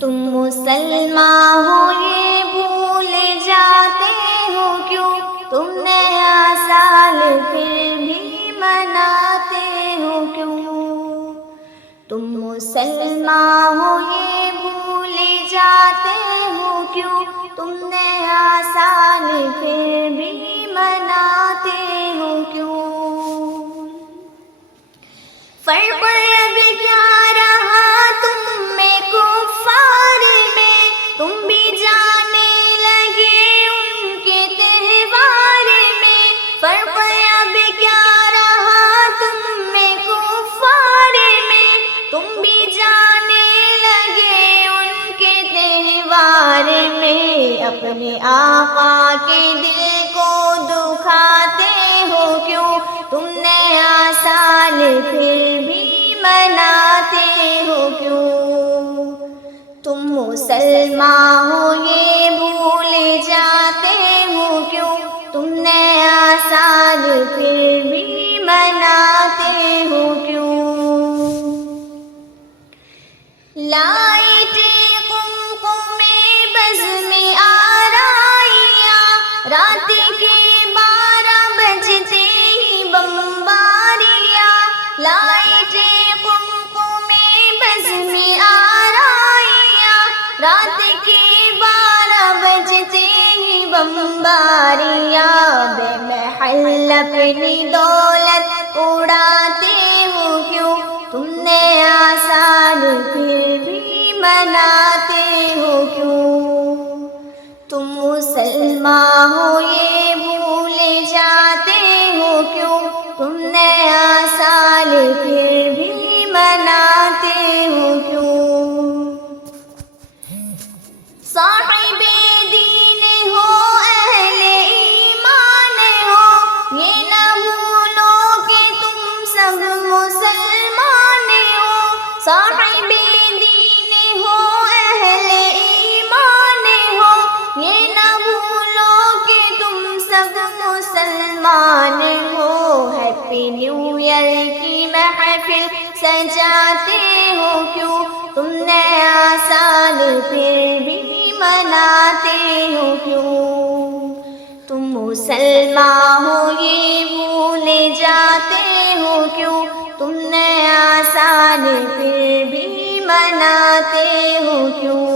تم مسلمان ہو یہ بھول جاتے ہو کیوں، تم نیا سال پھر بھی مناتے ہو کیوں؟ تم مسلمان ہو یہ بھول جاتے ہو کیوں، تم نیا سال پھر بھی مناتے ہو کیوں؟ فرق اب کیا رہا تم میں کفار میں، تم بھی جانے لگے ان کے تہوار میں۔ فرق اب کیا رہا تم میں کفار میں، تم بھی جانے لگے ان کے تہوار میں۔ اپنے آقا کے دل کو دکھاتے ہو کیوں، تم نیا سال پھر بھی مناتے ہو کیوں؟ تم مسلمان ہو یہ بھول جاتے ہو کیوں، تم نیا سال پھر بھی مناتے ہو کیوں؟ لائٹیں قمقمے بزم آرائیاں، رات کے 12 بجتے ہی بمباریاں۔ لائٹیں قمقمے بزم آرائیاں، رات کے 12 بجتے ہی بمباریاں۔ بے محل اپنی دولت اڑاتے ہو کیوں، تم نیا سال پھر بھی مناتے ہو کیوں؟ تم مسلمان ہو یہ بھول جاتے ہو کیوں، تم نیا سال پھر بھی مناتے ہو کیوں؟ صاحب دین ہو اہل ایمان ہو، یہ نہ بھولو کہ تم سب مسلمان ہو۔ صاحب دین ہو اہل ایمان ہو، یہ نہ بھولو کہ تم سب مسلمان ہو۔ ہیپی نیو ایئر کی محفل سجاتے ہو کیوں، تم نیا سال پھر بھی مناتے ہو کیوں؟ تم مسلمان ہو یہ بھول جاتے ہو کیوں، تم نیا سال پھر بھی مناتے ہو کیوں؟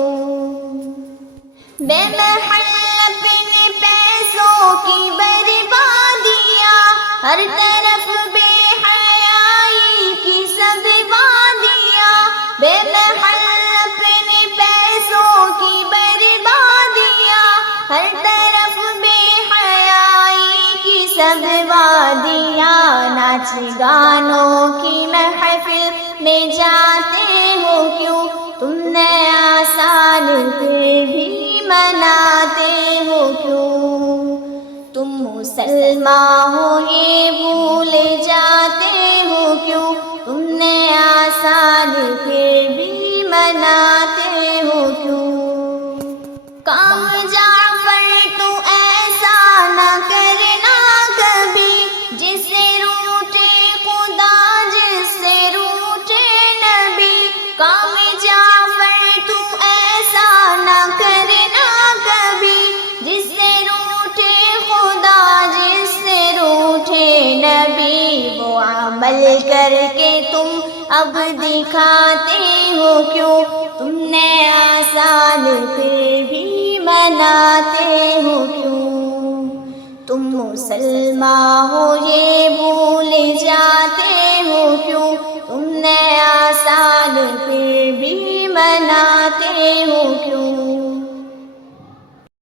بے محل اپنے پیسوں کی بربادیاں، ہر طرف بے حیائی کی سب وادیاں۔ بے محل اپنے پیسوں کی بربادیاں، ہر طرف بے حیائی کی سب وادیاں۔ ناچ گانوں کی محفل میں جاتے ہو کیوں، تم نیا سال پھر بھی مناتے ہو کیوں؟ تم مسلمان ہو یہ بھول جاتے ہو کیوں، تم نیا سال پھر بھی مناتے ہو کیوں؟ کام جعفر تو ایسا نہ کرنا کبھی، جس سے روٹے خدا جس سے روٹے نبی۔ کام جعفر تو ایسا نہ کرنا کبھی، جس سے روٹے خدا جس سے روٹے نبی۔ وہ عمل کر کے تم اب دکھاتے ہو کیوں، تم نیا سال پھر بھی مناتے ہو کیوں؟ تم مسلمان ہو یہ بھول جاتے ہو کیوں، تم نیا سال پھر بھی مناتے ہو کیوں؟